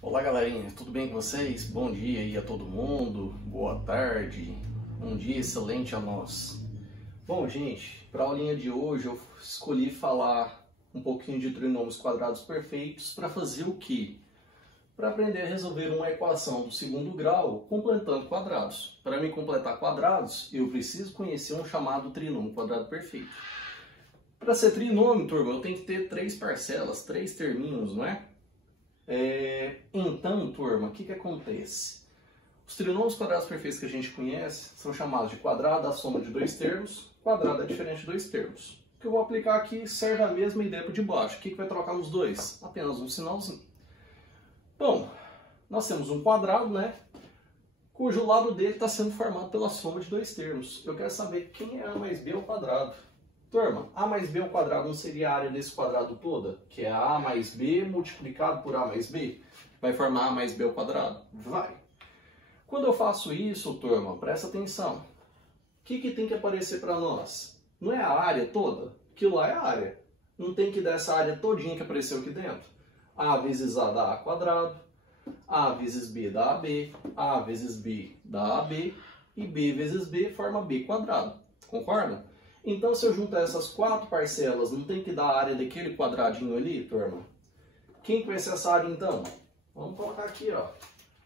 Olá galerinha, tudo bem com vocês? Bom dia aí a todo mundo, boa tarde, um dia excelente a nós. Bom gente, para a aulinha de hoje eu escolhi falar um pouquinho de trinômios quadrados perfeitos para fazer o quê? Para aprender a resolver uma equação do segundo grau completando quadrados. Para me completar quadrados, eu preciso conhecer um chamado trinômio quadrado perfeito. Para ser trinômio, turma, eu tenho que ter três parcelas, três terminhos, não é? Então, turma, o que acontece? Os trinômios quadrados perfeitos que a gente conhece são chamados de quadrado da soma de dois termos, quadrado da diferença de dois termos. O que eu vou aplicar aqui serve a mesma ideia para de baixo. O que vai trocar nos dois? Apenas um sinalzinho. Bom, nós temos um quadrado, né? Cujo lado dele está sendo formado pela soma de dois termos. Eu quero saber quem é A mais B ao quadrado. Turma, A mais B ao quadrado não seria a área desse quadrado toda? Que é A mais B multiplicado por A mais B? Vai formar A mais B ao quadrado? Vai. Quando eu faço isso, turma, presta atenção. O que tem que aparecer para nós? Não é a área toda? Aquilo lá é a área. Não tem que dar essa área todinha que apareceu aqui dentro? A vezes A dá A quadrado, A vezes B dá AB, A vezes B dá AB, e B vezes B forma B quadrado. Concorda? Então, se eu juntar essas quatro parcelas, não tem que dar a área daquele quadradinho ali, turma? Quem que vai ser essa área, então? Vamos colocar aqui, ó.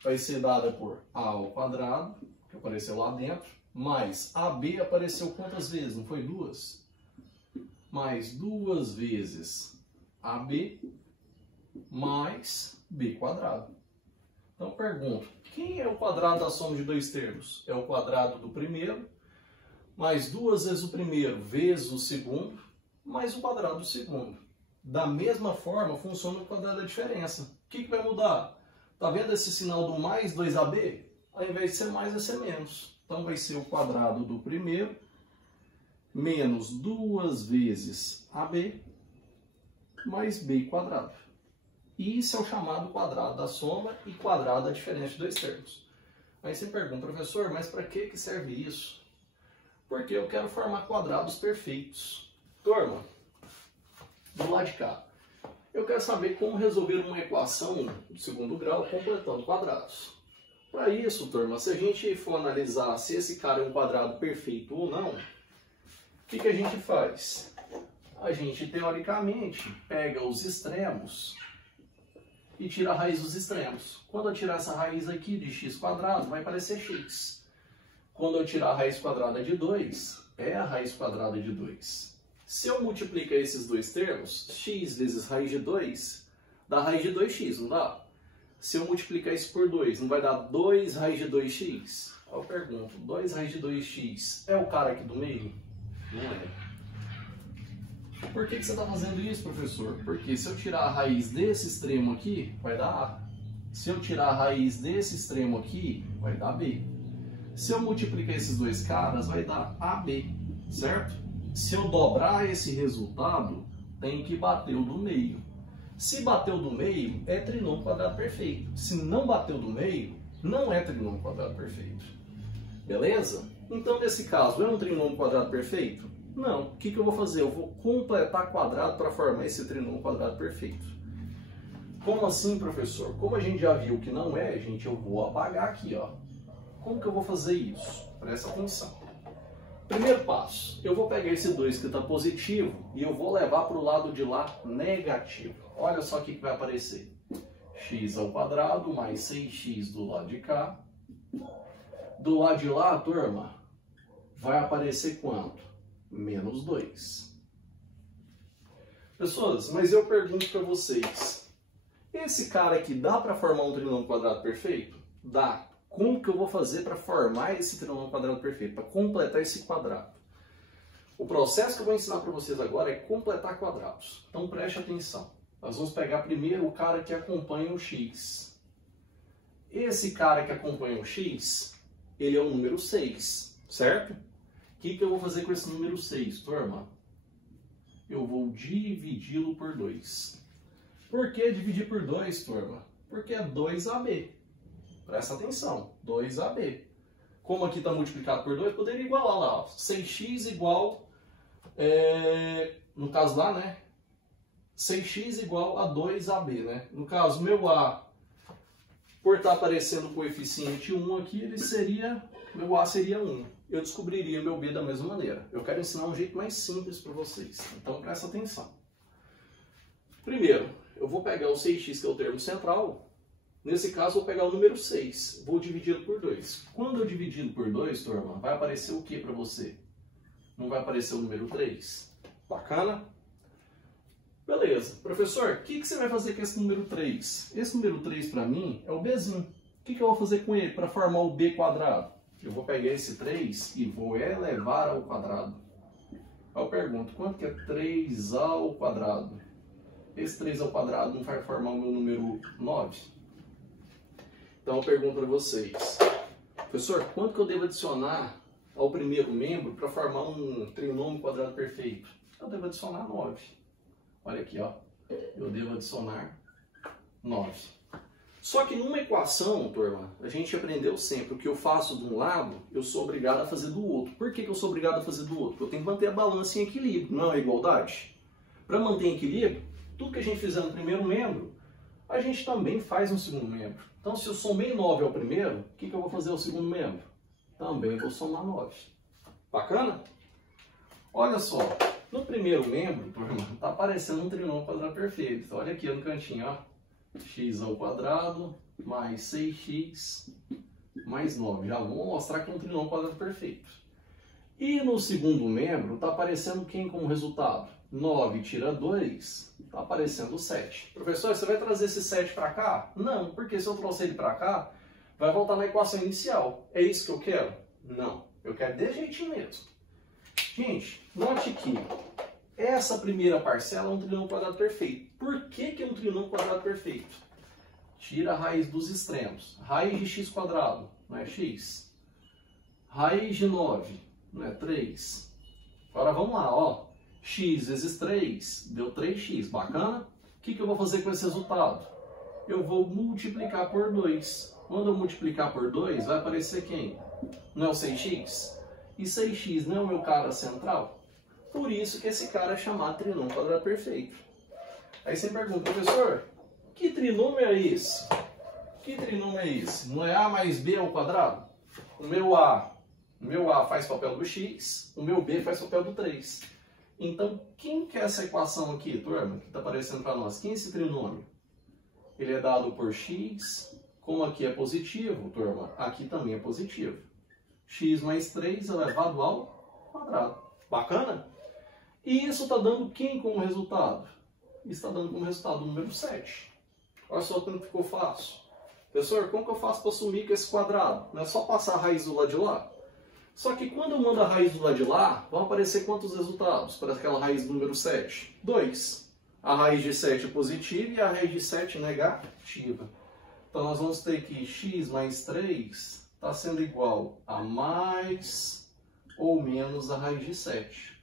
Vai ser dada por A ao quadrado, que apareceu lá dentro, mais AB apareceu quantas vezes? Não foi duas? Mais duas vezes AB mais B quadrado. Então, eu pergunto, quem é o quadrado da soma de dois termos? É o quadrado do primeiro, mais duas vezes o primeiro vezes o segundo, mais o quadrado do segundo. Da mesma forma, funciona o quadrado da diferença. O que vai mudar? Tá vendo esse sinal do mais 2AB? Ao invés de ser mais, vai ser menos. Então, vai ser o quadrado do primeiro menos duas vezes AB mais B quadrado. Isso é o chamado quadrado da soma e quadrado da diferença de dois termos. Aí você pergunta, professor, mas para que serve isso? Porque eu quero formar quadrados perfeitos. Turma, do lado de cá, eu quero saber como resolver uma equação do segundo grau completando quadrados. Para isso, turma, se a gente for analisar se esse cara é um quadrado perfeito ou não, o que a gente faz? A gente, teoricamente, pega os extremos e tira a raiz dos extremos. Quando eu tirar essa raiz aqui de x quadrado, vai parecer x. Quando eu tirar a raiz quadrada de 2, é a raiz quadrada de 2. Se eu multiplicar esses dois termos, x vezes raiz de 2, dá raiz de 2x, não dá? Se eu multiplicar isso por 2, não vai dar 2 raiz de 2x? Eu pergunto, 2 raiz de 2x é o cara aqui do meio? Não é. Por que você está fazendo isso, professor? Porque se eu tirar a raiz desse extremo aqui, vai dar A. Se eu tirar a raiz desse extremo aqui, vai dar B. Se eu multiplicar esses dois caras, vai dar AB, certo? Se eu dobrar esse resultado, tem que bater o do meio. Se bateu do meio, é trinômio quadrado perfeito. Se não bateu do meio, não é trinômio quadrado perfeito. Beleza? Então, nesse caso, é um trinômio quadrado perfeito? Não. O que eu vou fazer? Eu vou completar quadrado para formar esse trinômio quadrado perfeito. Como assim, professor? Como a gente já viu que não é, gente, eu vou apagar aqui, ó. Como que eu vou fazer isso? Presta atenção. Primeiro passo, eu vou pegar esse 2 que está positivo e eu vou levar para o lado de lá negativo. Olha só o que vai aparecer. X ao quadrado mais 6x do lado de cá. Do lado de lá, turma, vai aparecer quanto? Menos 2. Pessoas, mas eu pergunto para vocês. Esse cara aqui dá para formar um trinômio quadrado perfeito? Dá. Como que eu vou fazer para formar esse trinômio quadrado perfeito? Para completar esse quadrado? O processo que eu vou ensinar para vocês agora é completar quadrados. Então preste atenção. Nós vamos pegar primeiro o cara que acompanha o x. Esse cara que acompanha o x, ele é o número 6, certo? O que eu vou fazer com esse número 6, turma? Eu vou dividi-lo por 2. Por que dividir por 2, turma? Porque é 2AB. Presta atenção, 2AB. Como aqui está multiplicado por 2, poderia igualar lá. Ó. 6x igual, no caso lá, né? 6x igual a 2AB, né? No caso, meu A Por estar aparecendo o coeficiente 1 aqui, meu A seria 1. Eu descobriria meu B da mesma maneira. Eu quero ensinar um jeito mais simples para vocês. Então presta atenção. Primeiro, eu vou pegar o 6x, que é o termo central. Nesse caso, eu vou pegar o número 6. Vou dividi-lo por 2. Quando eu dividir por 2, turma, vai aparecer o que para você? Não vai aparecer o número 3? Bacana? Beleza. Professor, o que você vai fazer com esse número 3? Esse número 3 para mim é o Bzinho. O que eu vou fazer com ele para formar o B quadrado? Eu vou pegar esse 3 e vou elevar ao quadrado. Aí eu pergunto, quanto que é 3 ao quadrado? Esse 3 ao quadrado não vai formar o meu número 9? Então eu pergunto para vocês, professor, quanto que eu devo adicionar ao primeiro membro para formar um trinômio quadrado perfeito? Eu devo adicionar 9. Olha aqui, ó. Eu devo adicionar 9. Só que numa equação, turma, a gente aprendeu sempre, o que eu faço de um lado, eu sou obrigado a fazer do outro. Por que eu sou obrigado a fazer do outro? Porque eu tenho que manter a balança em equilíbrio, não é igualdade? Para manter em equilíbrio, tudo que a gente fizer no primeiro membro, a gente também faz no segundo membro. Então, se eu somei 9 ao primeiro, o que eu vou fazer ao segundo membro? Também vou somar 9. Bacana? Olha só, no primeiro membro, turma, está aparecendo um trinômio quadrado perfeito. Então, olha aqui no cantinho, ó. X ao quadrado mais 6x mais 9. Já vamos mostrar que é um trinômio quadrado perfeito. E no segundo membro, está aparecendo quem como resultado? 9 tira 2, está aparecendo 7. Professor, você vai trazer esse 7 para cá? Não, porque se eu trouxer ele para cá, vai voltar na equação inicial. É isso que eu quero? Não, eu quero de jeitinho mesmo. Gente, note que essa primeira parcela é um trinômio quadrado perfeito. Por que é um trinômio quadrado perfeito? Tira a raiz dos extremos. Raiz de x quadrado, não é x? Raiz de 9, não é 3? Agora vamos lá, ó. X vezes 3 deu 3x, bacana? O que eu vou fazer com esse resultado? Eu vou multiplicar por 2. Quando eu multiplicar por 2, vai aparecer quem? Não é o 6x? E 6x não é o meu cara central? Por isso que esse cara é chamado trinômio quadrado perfeito. Aí você pergunta, professor, que trinômio é esse? Que trinômio é esse? Não é A mais B ao quadrado? O meu A faz papel do x, o meu B faz papel do 3. Então, quem que é essa equação aqui, turma, que está aparecendo para nós? Quem é esse trinômio? Ele é dado por x, como aqui é positivo, turma, aqui também é positivo. X mais 3 elevado ao quadrado. Bacana? E isso está dando quem como resultado? Isso está dando como resultado o número 7. Olha só como ficou fácil. Professor, como que eu faço para assumir que esse quadrado? Não é só passar a raiz do lado de lá? Só que quando eu mando a raiz do lado de lá, vão aparecer quantos resultados para aquela raiz do número 7? 2. A raiz de 7 é positiva e a raiz de 7 é negativa. Então nós vamos ter que x mais 3 está sendo igual a mais ou menos a raiz de 7.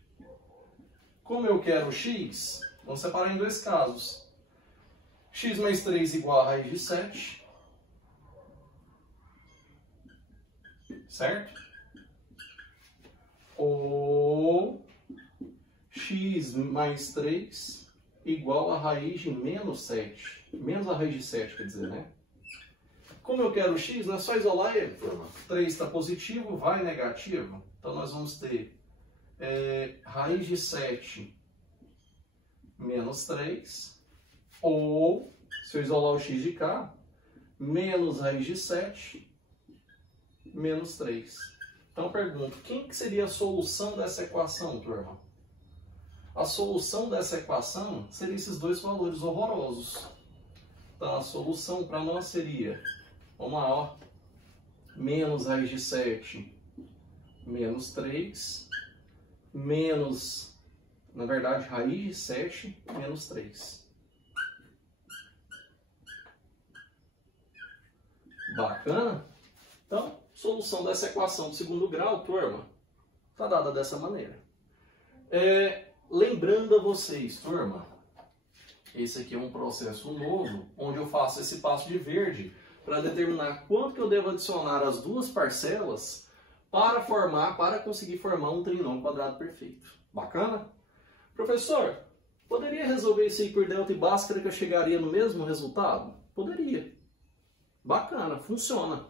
Como eu quero x, vamos separar em dois casos. X mais 3 igual a raiz de 7. Certo? Ou x mais 3 igual a raiz de menos 7. Menos a raiz de 7, quer dizer, né? Como eu quero x, não é só isolar ele. 3 está positivo, vai negativo. Então nós vamos ter raiz de 7 menos 3. Ou, se eu isolar o x de cá, menos raiz de 7 menos 3. Então eu pergunto, quem que seria a solução dessa equação, turma? A solução dessa equação seria esses dois valores horrorosos. Então a solução para nós seria, vamos lá, ó, menos raiz de 7 menos 3, menos, na verdade, raiz de 7 menos 3. Bacana? Então, solução dessa equação de segundo grau, turma, está dada dessa maneira. Lembrando a vocês, turma, esse aqui é um processo novo, onde eu faço esse passo de verde para determinar quanto que eu devo adicionar as duas parcelas para conseguir formar um trinômio quadrado perfeito. Bacana? Professor, poderia resolver isso aí por delta e bhaskara que eu chegaria no mesmo resultado? Poderia. Bacana, funciona.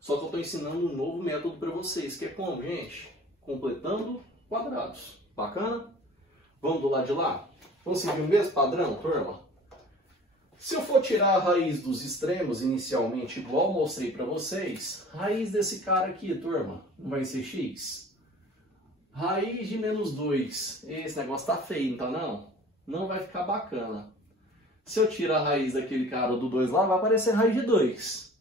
Só que eu estou ensinando um novo método para vocês, que é como, gente? Completando quadrados. Bacana? Vamos do lado de lá? Vamos seguir o mesmo padrão, turma? Se eu for tirar a raiz dos extremos inicialmente, igual eu mostrei para vocês, raiz desse cara aqui, turma, não vai ser x? Raiz de menos 2. Esse negócio tá feio, não tá não? Não vai ficar bacana. Se eu tirar a raiz daquele cara do 2 lá, vai aparecer raiz de 2.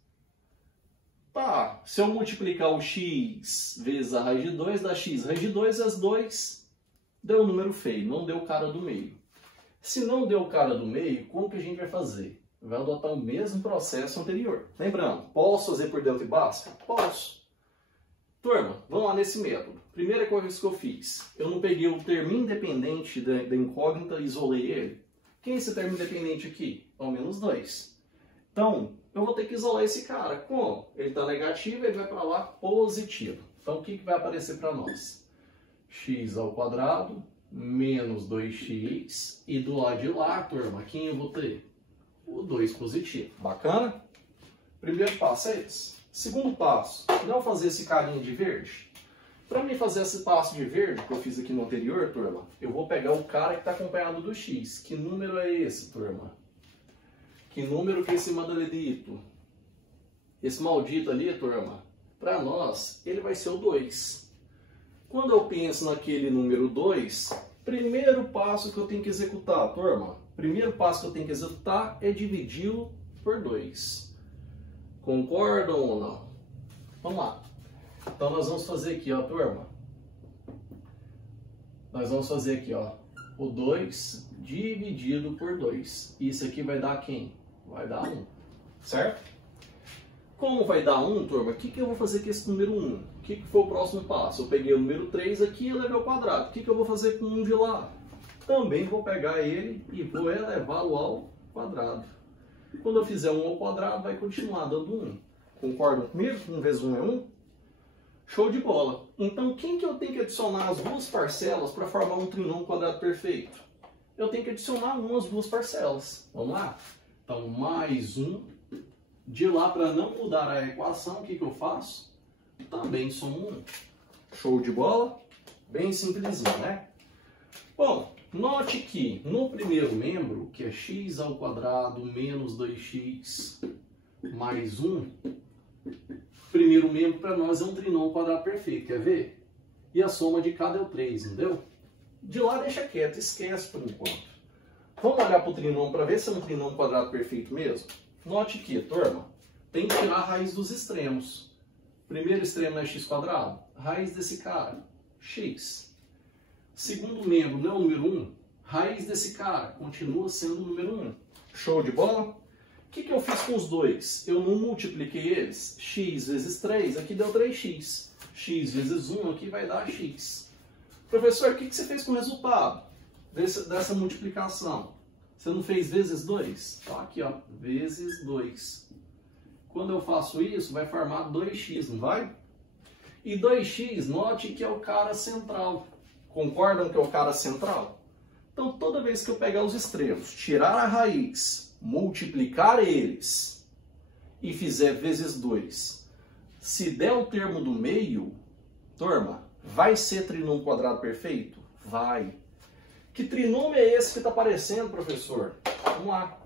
Tá, se eu multiplicar o x vezes a raiz de 2, dá x raiz de 2 vezes 2, deu um número feio, não deu o cara do meio. Se não deu o cara do meio, como que a gente vai fazer? Vai adotar o mesmo processo anterior. Lembrando, posso fazer por delta e Bhaskara? Posso. Turma, vamos lá nesse método. Primeira coisa que eu fiz, eu não peguei o termo independente da incógnita e isolei ele. Quem é esse termo independente aqui? É o menos 2. Então, eu vou ter que isolar esse cara. Como? Ele está negativo, ele vai para lá positivo. Então, o que vai aparecer para nós? X ao quadrado menos 2x. E do lado de lá, turma, quem eu vou ter? O 2 positivo. Bacana? Primeiro passo é esse. Segundo passo, não fazer esse carinha de verde. Para mim fazer esse passo de verde, que eu fiz aqui no anterior, turma, eu vou pegar o cara que está acompanhado do x. Que número é esse, turma? Que número que é esse maldito? Esse maldito ali, turma, para nós, ele vai ser o 2. Quando eu penso naquele número 2, primeiro passo que eu tenho que executar, turma, primeiro passo que eu tenho que executar é dividi-lo por 2. Concordam ou não? Vamos lá. Então nós vamos fazer aqui, ó, turma. Nós vamos fazer aqui, ó, o 2 dividido por 2. Isso aqui vai dar quem? Vai dar 1, certo? Como vai dar 1, turma, o que eu vou fazer com esse número 1? O que foi o próximo passo? Eu peguei o número 3 aqui e elevei ao quadrado. O que eu vou fazer com o 1 de lá? Também vou pegar ele e vou elevá-lo ao quadrado. Quando eu fizer 1 ao quadrado, vai continuar dando 1. Concordam comigo? 1 vezes 1 é 1? Show de bola! Então, quem que eu tenho que adicionar as duas parcelas para formar um trinômio quadrado perfeito? Eu tenho que adicionar 1 às duas parcelas. Vamos lá? Então, mais 1. De lá, para não mudar a equação, o que eu faço? Também somo 1. Show de bola? Bem simplesinho, né? Bom, note que no primeiro membro, que é x ao quadrado menos 2x mais 1, primeiro membro para nós é um trinômio quadrado perfeito, quer ver? E a soma de cada é o 3, entendeu? De lá deixa quieto, esquece por enquanto. Vamos olhar para o trinômio para ver se é um trinômio quadrado perfeito mesmo? Note que, turma, tem que tirar a raiz dos extremos. Primeiro extremo é x quadrado, raiz desse cara, x. Segundo membro, não é o número 1, raiz desse cara, continua sendo o número 1. Show de bola? O que eu fiz com os dois? Eu não multipliquei eles. X vezes 3, aqui deu 3x. X vezes 1, aqui vai dar x. Professor, o que você fez com o resultado dessa multiplicação? Você não fez vezes 2? Tá aqui, ó, vezes 2. Quando eu faço isso, vai formar 2x, não vai? E 2x, note que é o cara central. Concordam que é o cara central? Então, toda vez que eu pegar os extremos, tirar a raiz, multiplicar eles e fizer vezes 2, se der o termo do meio, turma, vai ser trinômio quadrado perfeito? Vai. Que trinômio é esse que está aparecendo, professor? Vamos lá.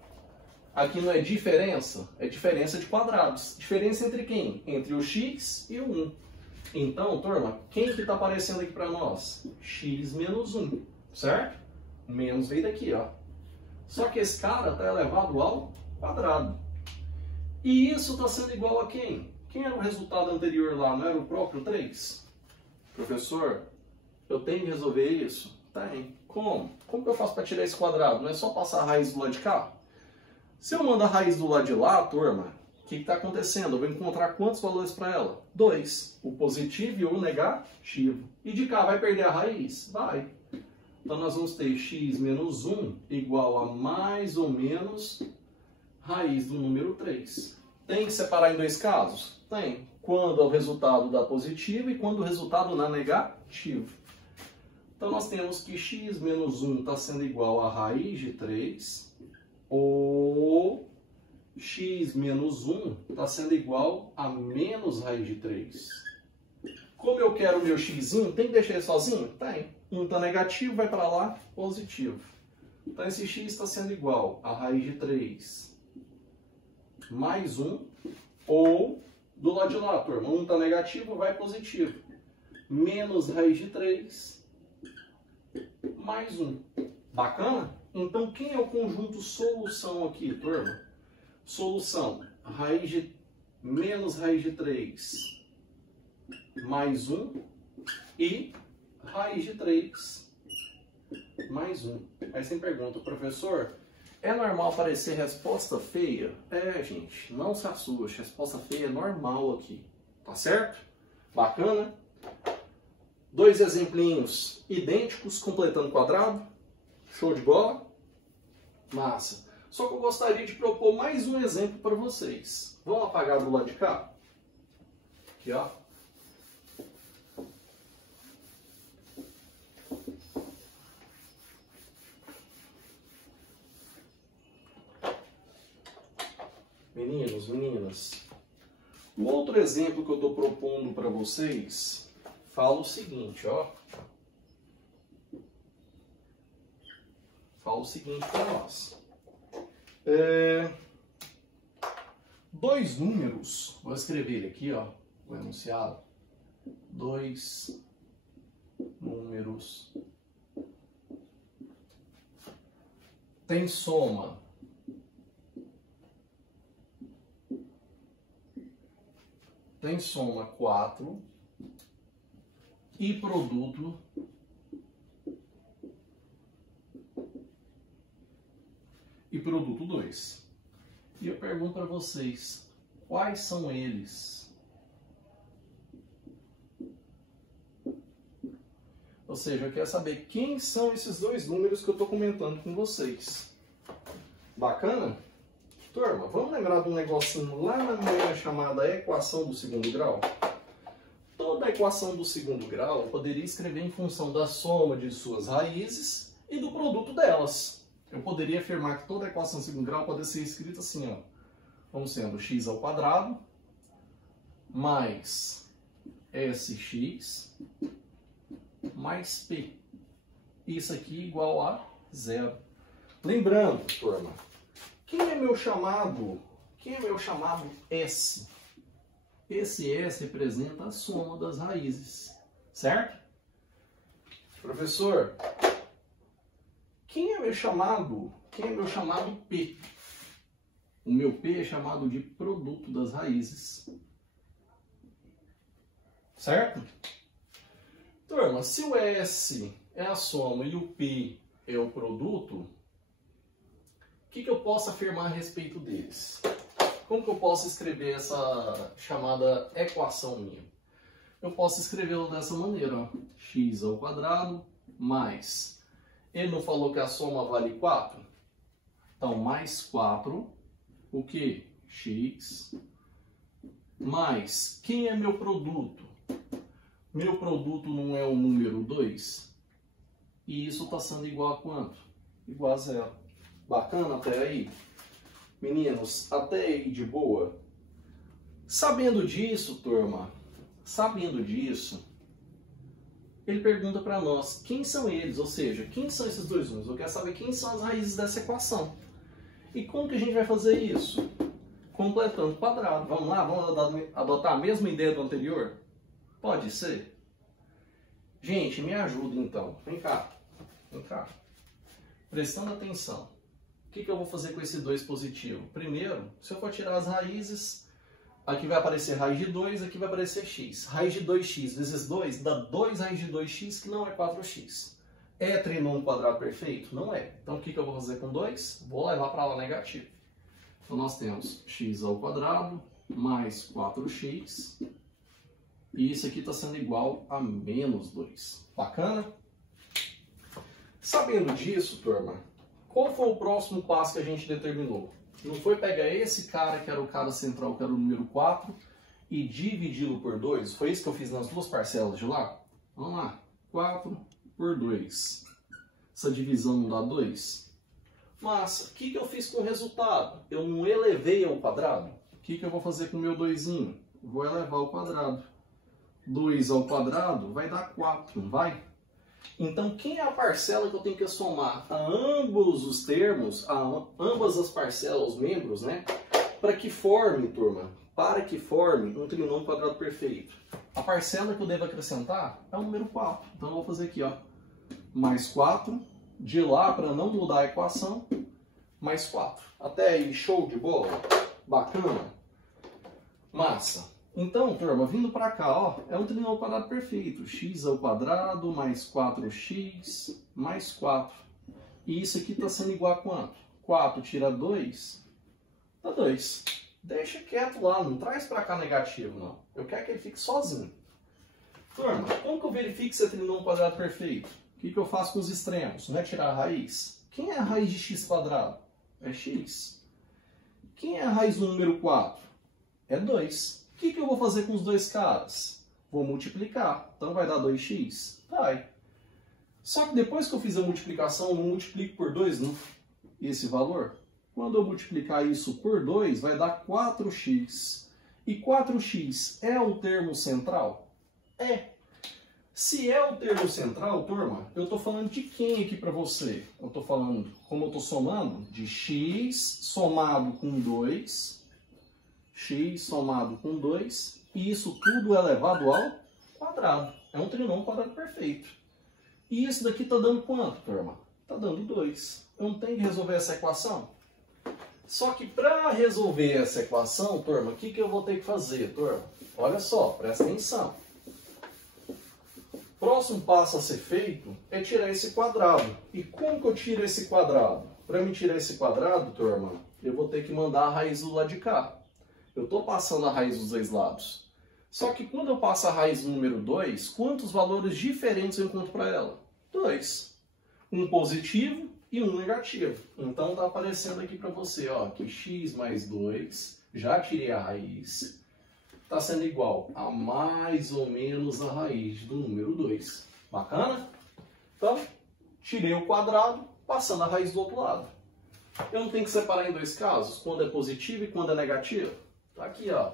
Aqui não é diferença, é diferença de quadrados. Diferença entre quem? Entre o x e o 1. Então, turma, quem que está aparecendo aqui para nós? X menos 1, certo? Menos veio daqui, ó. Só que esse cara está elevado ao quadrado. E isso está sendo igual a quem? Quem era o resultado anterior lá? Não era o próprio 3? Professor, eu tenho que resolver isso? Tem. Como? Como que eu faço para tirar esse quadrado? Não é só passar a raiz do lado de cá? Se eu mando a raiz do lado de lá, turma, o que está acontecendo? Eu vou encontrar quantos valores para ela? 2. O positivo e o negativo. E de cá vai perder a raiz? Vai. Então nós vamos ter x menos 1 igual a mais ou menos raiz do número 3. Tem que separar em dois casos? Tem. Quando o resultado dá positivo e quando o resultado dá negativo. Então nós temos que x menos 1 está sendo igual a raiz de 3 ou x menos 1 está sendo igual a menos raiz de 3. Como eu quero o meu x, tem que deixar ele sozinho? Tem. 1 está negativo, vai para lá, positivo. Então esse x está sendo igual a raiz de 3 mais 1, ou do lado de lá, turma, 1 está negativo, vai positivo. Menos raiz de 3 mais 1. Bacana? Então quem é o conjunto solução aqui, turma? Solução, menos raiz de 3 mais 1 e raiz de 3 mais 1. Aí você me pergunta, professor, é normal aparecer resposta feia? É, gente, não se assuste, resposta feia é normal aqui, tá certo? Bacana? 2 exemplinhos idênticos, completando quadrado. Show de bola? Massa. Só que eu gostaria de propor mais um exemplo para vocês. Vamos apagar do lado de cá? Aqui, ó. Meninos, meninas. O outro exemplo que eu estou propondo para vocês fala o seguinte, ó. Fala o seguinte para nós. 2 números, vou escrever ele aqui, ó, o enunciado. 2 números tem soma tem soma 4 e produto e produto 2. E eu pergunto para vocês, quais são eles? Ou seja, eu quero saber quem são esses 2 números que eu estou comentando com vocês. Bacana? Turma, vamos lembrar de um negocinho lá na manhã chamada equação do segundo grau? Toda a equação do segundo grau eu poderia escrever em função da soma de suas raízes e do produto delas. Eu poderia afirmar que toda a equação do segundo grau pode ser escrita assim, ó, como sendo x ao quadrado mais sx mais p. Isso aqui igual a 0. Lembrando, turma, quem é meu chamado S? Esse S representa a soma das raízes, certo? Professor, quem é meu chamado P? O meu P é chamado de produto das raízes, certo? Turma, se o S é a soma e o P é o produto, o que eu posso afirmar a respeito deles? Como que eu posso escrever essa chamada equação minha? Eu posso escrevê-lo dessa maneira, ó. X ao quadrado mais... Ele não falou que a soma vale 4? Então, mais 4, o que? X, mais... Quem é meu produto? Meu produto não é o número 2? E isso está sendo igual a quanto? Igual a 0. Bacana até aí? Meninos, até aí de boa? Sabendo disso, turma, ele pergunta para nós quem são eles, ou seja, quem são esses 2 números? Eu quero saber quem são as raízes dessa equação. E como que a gente vai fazer isso? Completando o quadrado. Vamos lá? Vamos adotar a mesma ideia do anterior? Pode ser? Gente, me ajuda então. Vem cá. Prestando atenção. O que eu vou fazer com esse 2 positivo? Primeiro, se eu for tirar as raízes, aqui vai aparecer raiz de 2, aqui vai aparecer x. Raiz de 2x vezes 2 dá 2 raiz de 2x, que não é 4x. É trinômio quadrado perfeito? Não é. Então o que eu vou fazer com 2? Vou levar para lá negativo. Então nós temos x ao quadrado mais 4x. E isso aqui está sendo igual a menos 2. Bacana? Sabendo disso, turma, qual foi o próximo passo que a gente determinou? Não foi pegar esse cara, que era o cara central, que era o número 4, e dividi-lo por 2? Foi isso que eu fiz nas 2 parcelas de lá? Vamos lá. 4 por 2. Essa divisão não dá 2? Massa, o que eu fiz com o resultado? Eu não elevei ao quadrado? O que eu vou fazer com o meu 2? Vou elevar ao quadrado. 2 ao quadrado vai dar 4, não vai? Então, quem é a parcela que eu tenho que somar a ambos os termos, a ambas as parcelas, os membros, né? Para que forme, turma, um trinômio quadrado perfeito. A parcela que eu devo acrescentar é o número 4. Então, eu vou fazer aqui, ó, mais 4. De lá, para não mudar a equação, mais 4. Até aí, show de bola? Bacana? Massa. Então, turma, vindo para cá, ó, é um trinômio quadrado perfeito. X ao quadrado mais 4x mais 4. E isso aqui está sendo igual a quanto? 4 tira 2, dá 2. Deixa quieto lá, não traz para cá negativo, não. Eu quero que ele fique sozinho. Turma, como que eu verifico se é trinômio quadrado perfeito? O que eu faço com os extremos? Não é tirar a raiz? Quem é a raiz de x quadrado? É x. Quem é a raiz do número 4? É 2. O que eu vou fazer com os dois caras? Vou multiplicar. Então vai dar 2x? Vai. Só que depois que eu fiz a multiplicação, eu multiplico por 2 esse valor. Quando eu multiplicar isso por 2, vai dar 4x. E 4x é o termo central? É. Se é o termo central, turma, eu estou falando de quem aqui para você? Eu estou falando, como eu estou somando, de x somado com 2, x somado com 2, e isso tudo é elevado ao quadrado. É um trinômio quadrado perfeito. E isso daqui está dando quanto, turma? Está dando 2. Eu não tenho que resolver essa equação? Só que para resolver essa equação, turma, o que eu vou ter que fazer, turma? Olha só, presta atenção. Próximo passo a ser feito é tirar esse quadrado. E como que eu tiro esse quadrado? Para me tirar esse quadrado, turma, eu vou ter que mandar a raiz do lado de cá. Eu estou passando a raiz dos dois lados. Só que quando eu passo a raiz do número 2, quantos valores diferentes eu encontro para ela? 2. Um positivo e um negativo. Então está aparecendo aqui para você, ó, que x mais 2, já tirei a raiz, está sendo igual a mais ou menos a raiz do número 2. Bacana? Então, tirei o quadrado, passando a raiz do outro lado. Eu não tenho que separar em dois casos, quando é positivo e quando é negativo? Tá aqui, ó.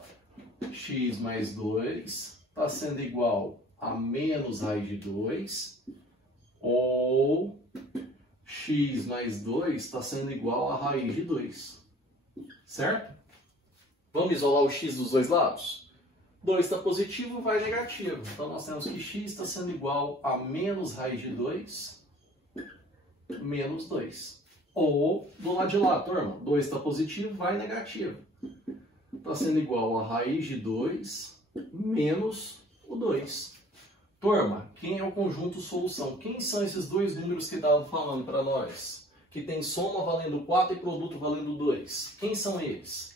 X mais 2 está sendo igual a menos raiz de 2, ou x mais 2 está sendo igual a raiz de 2. Certo? Vamos isolar o x dos dois lados? 2 está positivo, vai negativo. Então, nós temos que x está sendo igual a menos raiz de 2, menos 2. Ou, do lado de lá, turma, 2 está positivo, vai negativo. Está sendo igual a raiz de 2 menos o 2. Turma, quem é o conjunto solução? Quem são esses dois números que estavam falando para nós? Que tem soma valendo 4 e produto valendo 2. Quem são eles?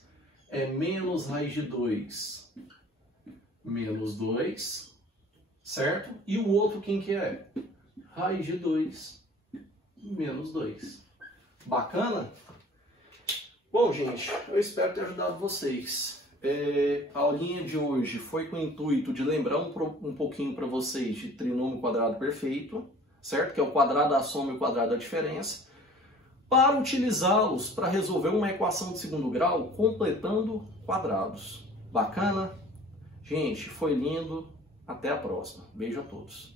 É menos raiz de 2 menos 2, certo? E o outro quem que é? Raiz de 2 menos 2. Bacana? Bom, gente, eu espero ter ajudado vocês. A aulinha de hoje foi com o intuito de lembrar um pouquinho para vocês de trinômio quadrado perfeito, certo? Que é o quadrado da soma e o quadrado da diferença, para utilizá-los para resolver uma equação de segundo grau completando quadrados. Bacana? Gente, foi lindo. Até a próxima. Beijo a todos.